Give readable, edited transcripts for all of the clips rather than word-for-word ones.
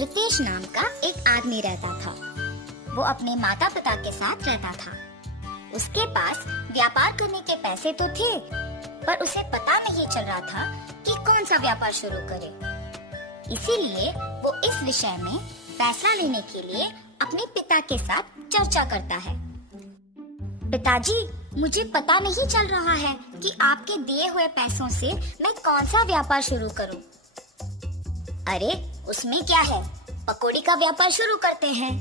रितेश नाम का एक आदमी रहता था। वो अपने माता पिता के साथ रहता था। उसके पास व्यापार करने के पैसे तो थे, पर उसे पता नहीं चल रहा था कि कौन सा व्यापार शुरू करे। इसीलिए वो इस विषय में फैसला लेने के लिए अपने पिता के साथ चर्चा करता है। पिताजी, मुझे पता नहीं चल रहा है कि आपके दिए हुए पैसों से मैं कौन सा व्यापार शुरू करूं। अरे, उसमें क्या है, पकौड़ी का व्यापार शुरू करते हैं।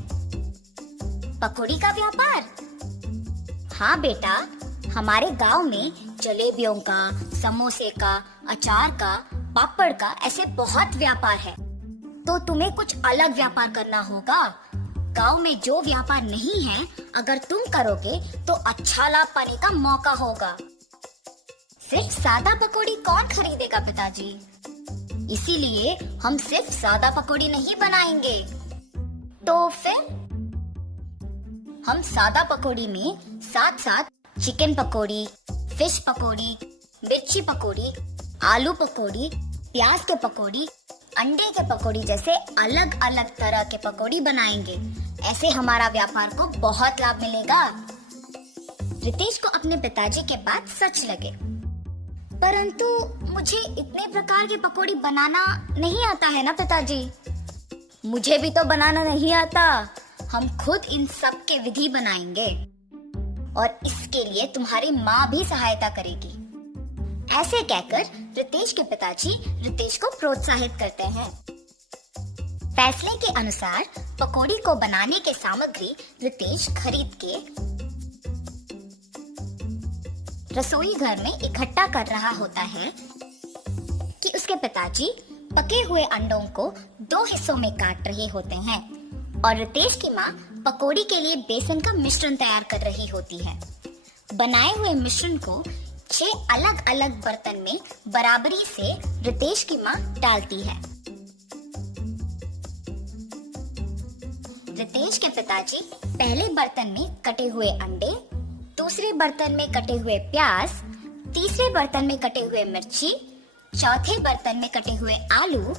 पकौड़ी का व्यापार? हाँ बेटा, हमारे गांव में जलेबियों का, समोसे का, अचार का, पापड़ का ऐसे बहुत व्यापार है। तो तुम्हें कुछ अलग व्यापार करना होगा। गांव में जो व्यापार नहीं है, अगर तुम करोगे तो अच्छा लाभ पाने का मौका होगा। सिर्फ सादा पकौड़ी कौन खरीदेगा पिताजी? इसीलिए हम सिर्फ सादा पकौड़ी नहीं बनाएंगे। तो फिर हम सादा पकौड़ी में साथ साथ चिकन पकौड़ी, फिश पकौड़ी, मिर्ची पकौड़ी, आलू पकौड़ी, प्याज के पकौड़ी, अंडे के पकौड़ी जैसे अलग अलग तरह के पकौड़ी बनाएंगे। ऐसे हमारा व्यापार को बहुत लाभ मिलेगा। रितेश को अपने पिताजी के बात सच लगे, परंतु मुझे इतने प्रकार के पकौड़ी बनाना नहीं आता है ना पिताजी। मुझे भी तो बनाना नहीं आता। हम खुद इन सब के विधि बनाएंगे और इसके लिए तुम्हारी माँ भी सहायता करेगी। ऐसे कहकर रितेश के पिताजी रितेश को प्रोत्साहित करते हैं। फैसले के अनुसार पकौड़ी को बनाने के सामग्री रितेश खरीद के रसोई घर में इकट्ठा कर रहा होता है कि उसके पिताजी पके हुए अंडों को 2 हिस्सों में काट रहे होते हैं और रितेश की माँ पकौड़ी के लिए बेसन का मिश्रण तैयार कर रही होती है। बनाए हुए मिश्रण को 6 अलग अलग बर्तन में बराबरी से रितेश की माँ डालती है। रितेश के पिताजी पहले बर्तन में कटे हुए अंडे, दूसरे बर्तन में कटे हुए प्याज, तीसरे बर्तन में कटे हुए मिर्ची, चौथे बर्तन में कटे हुए आलू,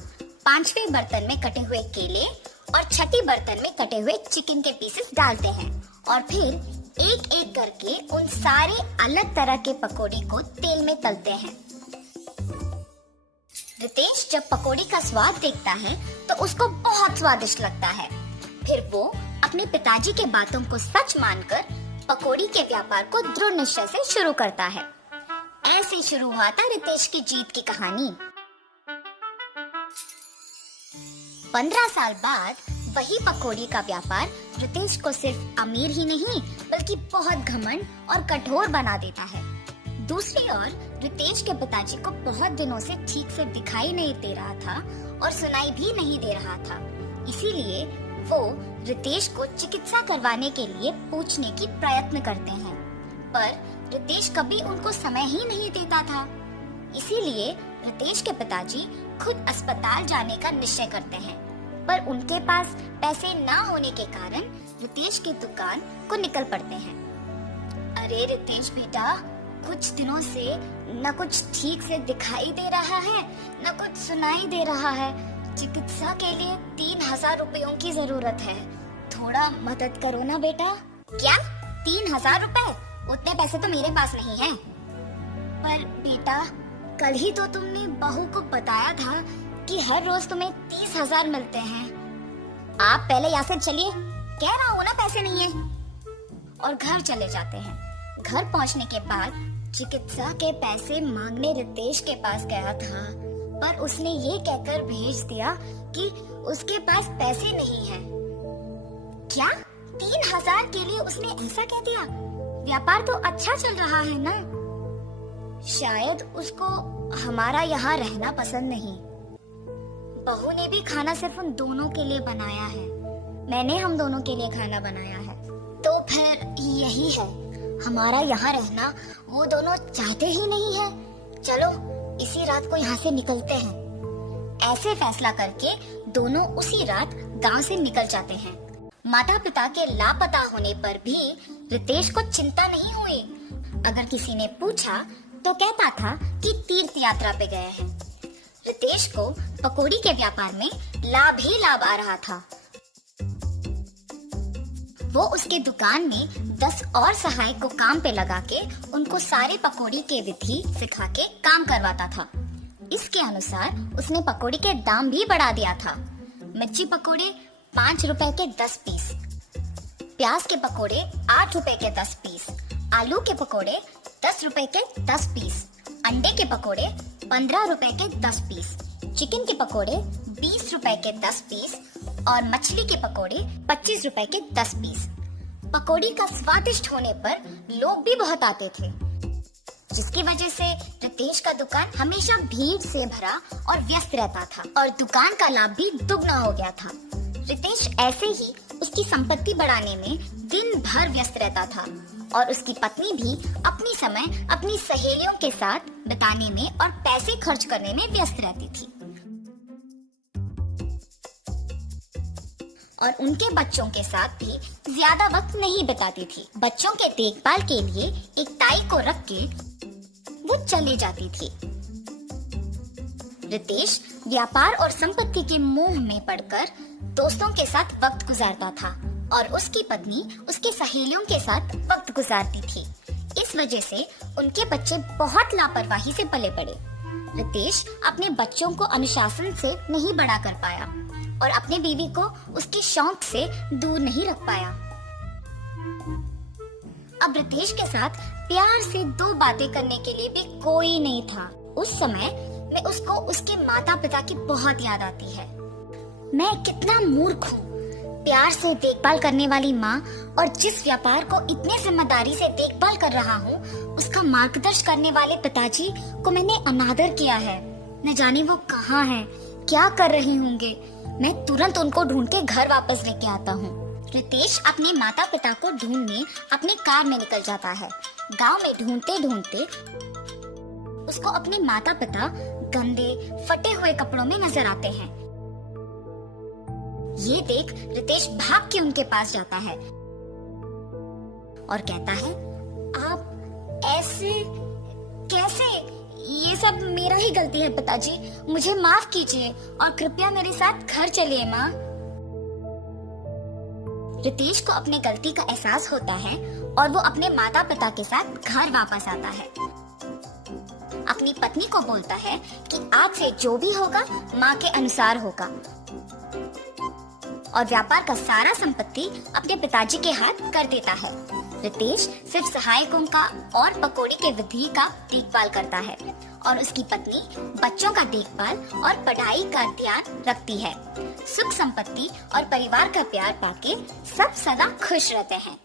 5वें बर्तन में कटे हुए केले और छठी बर्तन में कटे हुए चिकन के पीसेस डालते हैं और फिर एक एक करके उन सारे अलग तरह के पकौड़ी को तेल में तलते हैं। रितेश जब पकौड़ी का स्वाद देखता है तो उसको बहुत स्वादिष्ट लगता है। फिर वो अपने पिताजी के बातों को सच मानकर पकौड़ी के व्यापार को दृढ़ निश्चय से शुरू करता है। ऐसे शुरू हुआ था रितेश की जीत की कहानी। 15 साल बाद वही पकौड़ी का व्यापार रितेश को सिर्फ अमीर ही नहीं बल्कि बहुत घमंड और कठोर बना देता है। दूसरी ओर रितेश के पिताजी को बहुत दिनों से ठीक से दिखाई नहीं दे रहा था और सुनाई भी नहीं दे रहा था। इसीलिए वो रितेश को चिकित्सा करवाने के लिए पूछने की प्रयत्न करते हैं, पर रितेश कभी उनको समय ही नहीं देता था। इसीलिए रितेश के पिताजी खुद अस्पताल जाने का निश्चय करते हैं, पर उनके पास पैसे ना होने के कारण रितेश की दुकान को निकल पड़ते हैं। अरे रितेश बेटा, कुछ दिनों से न कुछ ठीक से दिखाई दे रहा है, न कुछ सुनाई दे रहा है। चिकित्सा के लिए 3000 रुपयों की जरूरत है। थोड़ा मदद करो ना बेटा। क्या 3000 रुपए? उतने पैसे तो मेरे पास नहीं है। पर बेटा, कल ही तो तुमने बहू को बताया था कि हर रोज तुम्हें 30,000 मिलते हैं। आप पहले यहाँ से चलिए, कह रहा हूँ ना पैसे नहीं है। और घर चले जाते हैं। घर पहुँचने के बाद चिकित्सा के पैसे मांगने रितेश के पास गया था, पर उसने ये कहकर भेज दिया कि उसके पास पैसे नहीं है। क्या 3000 के लिए उसने ऐसा कह दिया? व्यापार तो अच्छा चल रहा है ना। शायद उसको हमारा यहाँ रहना पसंद नहीं। बहू ने भी खाना सिर्फ उन दोनों के लिए बनाया है। मैंने हम दोनों के लिए खाना बनाया है। तो फिर यही है, हमारा यहाँ रहना वो दोनों चाहते ही नहीं है। चलो इसी रात को यहाँ से निकलते हैं। ऐसे फैसला करके दोनों उसी रात गांव से निकल जाते हैं। माता पिता के लापता होने पर भी रितेश को चिंता नहीं हुई। अगर किसी ने पूछा तो कहता था कि तीर्थ यात्रा पे गए हैं। रितेश को पकौड़ी के व्यापार में लाभ ही लाभ आ रहा था। वो उसके दुकान में 10 और सहायक को काम पे लगा के उनको सारे पकौड़ी के विधि सिखा के काम करवाता था। इसके अनुसार उसने पकौड़ी के दाम भी बढ़ा दिया था। मिर्ची पकौड़े 5 रुपए के 10 पीस, प्याज के पकौड़े 8 रुपए के 10 पीस, आलू के पकौड़े 10 रुपए के 10 पीस, अंडे के पकौड़े 15 रुपए के 10 पीस, चिकन के पकौड़े 20 रुपए के 10 पीस और मछली के पकौड़े 25 रुपए के 10 पीस। पकौड़ी का स्वादिष्ट होने पर लोग भी बहुत आते थे, जिसकी वजह से रितेश का दुकान हमेशा भीड़ से भरा और व्यस्त रहता था और दुकान का लाभ भी दुगना हो गया था। रितेश ऐसे ही उसकी संपत्ति बढ़ाने में दिन भर व्यस्त रहता था और उसकी पत्नी भी अपनी समय अपनी सहेलियों के साथ बिताने में और पैसे खर्च करने में व्यस्त रहती थी और उनके बच्चों के साथ भी ज्यादा वक्त नहीं बिताती थी। बच्चों के देखभाल के लिए एक ताई को रख के वो चली जाती थी। रितेश व्यापार और संपत्ति के मोह में पड़कर दोस्तों के साथ वक्त गुजारता था और उसकी पत्नी उसके सहेलियों के साथ वक्त गुजारती थी। इस वजह से उनके बच्चे बहुत लापरवाही से पले पड़े। रितेश अपने बच्चों को अनुशासन से नहीं बड़ा कर पाया और अपनी बीवी को उसके शौक से दूर नहीं रख पाया। अब रितेश के साथ प्यार से 2 बातें करने के लिए भी कोई नहीं था। उस समय में उसको उसके माता पिता की बहुत याद आती है। मैं कितना मूर्ख हूँ, प्यार से देखभाल करने वाली माँ और जिस व्यापार को इतने जिम्मेदारी से देखभाल कर रहा हूँ, उसका मार्गदर्शन करने वाले पिताजी को मैंने अनादर किया है। न जाने वो कहाँ हैं, क्या कर रहे होंगे। मैं तुरंत उनको ढूंढ के घर वापस लेके आता हूँ। रितेश अपने माता पिता को ढूंढने अपने कार में निकल जाता है। गांव में ढूंढते ढूंढते उसको अपने माता पिता गंदे फटे हुए कपड़ों में नजर आते हैं। ये देख रितेश भाग के उनके पास जाता है और कहता है, आप ऐसे कैसे? ये सब मेरा ही गलती है पिताजी, मुझे माफ कीजिए और कृपया मेरे साथ घर चलिए माँ। रितेश को अपने गलती का एहसास होता है और वो अपने माता पिता के साथ घर वापस आता है। अपनी पत्नी को बोलता है कि आज से जो भी होगा माँ के अनुसार होगा और व्यापार का सारा संपत्ति अपने पिताजी के हाथ कर देता है। रितेश सिर्फ सहायकों का और पकौड़ी के विधि का देखभाल करता है और उसकी पत्नी बच्चों का देखभाल और पढ़ाई का ध्यान रखती है। सुख संपत्ति और परिवार का प्यार पाके सब सदा खुश रहते हैं।